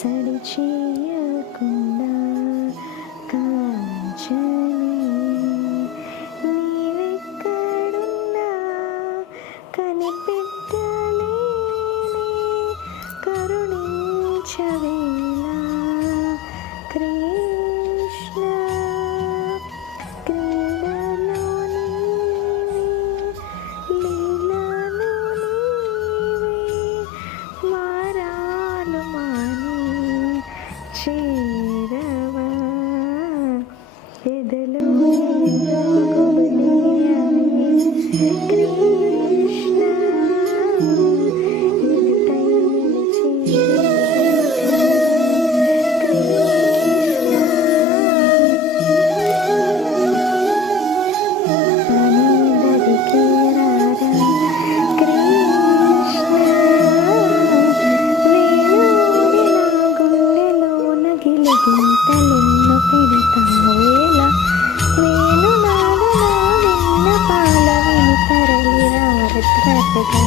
సడి చేయకుండా కాంచని నీవెక్కడున్నా కనిపెట్టలేని కరుణించవేలా కృష్ణ క్రీడలో నీవే లీలలో నీవే మారాలు మాని చేరవా ఎదలు కృష్ణ ఎదుటై నిలిచి దరికి రారా కృష్ణ వేణువుని నా గుండెలోన గిలిగింతలెన్నో పెడతావేలా వేణునాదనా విన్న పాల విని తరలి రారత్రతగా